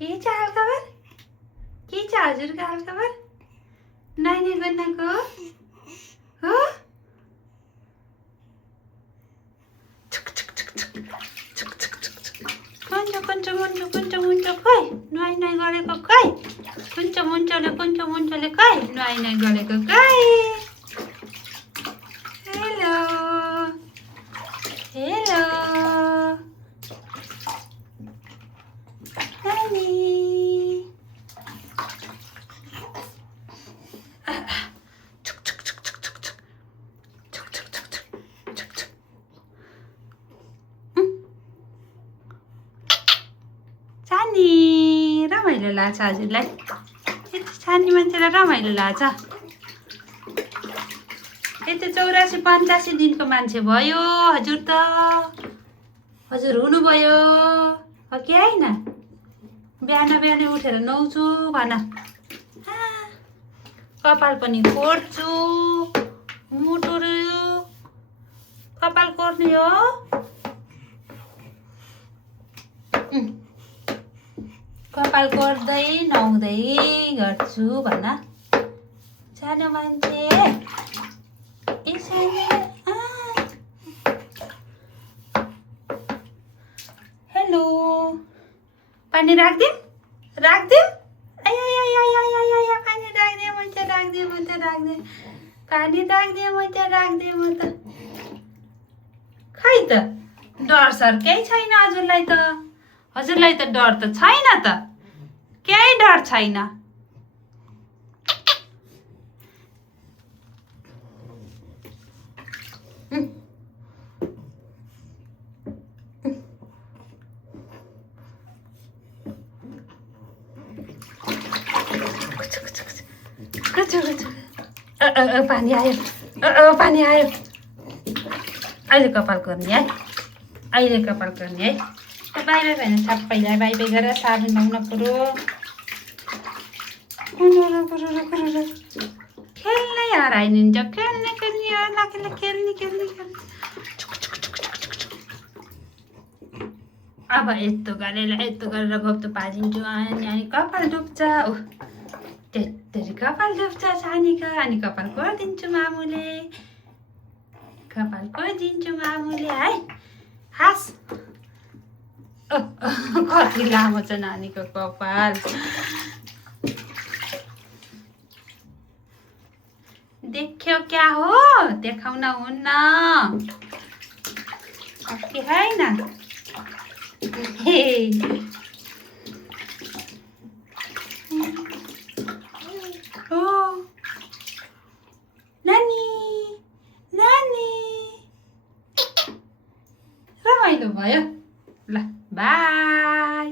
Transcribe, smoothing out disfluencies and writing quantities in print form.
के छ हालखबर? के छ हजुरको हालखबर? नानी गन्नाको हो? कुन्चो खै नुहाइ गरेको खै कुन्चोले खै नुहाइ गरेको खै हेलो हेलो नानी सानी रमाइलो लाग्छ हजुरलाई यति सानी मान्छेलाई रमाइलो लाग्छ यति 84-85 दिनको मान्छे भयो हजुर त हजुर हुनुभयो हो कि होइन बिहानै उठेर नुहाउँछु भन कपाल पनि कोर्छु मुटुरो कपाल कोर्ने हो कपाल कोर्दै नुहाउँदै गर्छु भन सानो मान्छे हेलो पानी राखिदिउँ पानी राखिदिउँ म त खै त डर सर केही छैन हजुरलाई त डर त छैन त केही डर छैन पानी आयो अहिले कपाल गर्ने है बाहिर भएन सबैलाई बाई गरेर साबुन लाउन पर्यो खेल्नै हराइदिन्छ खेल्ने अब यस्तो गरेर गप्तो पारिदिन्छु अनि कपाल डुब्छ त्यस्तरी कपाल डुब्छ सानीको अनि कपाल कोरिदिन्छु मामुले है हास कति लामो छ नानीको कपाल देख्यो क्या हो देखाउन हुन्न कि होइन नानी रमाइलो भयो ल बाई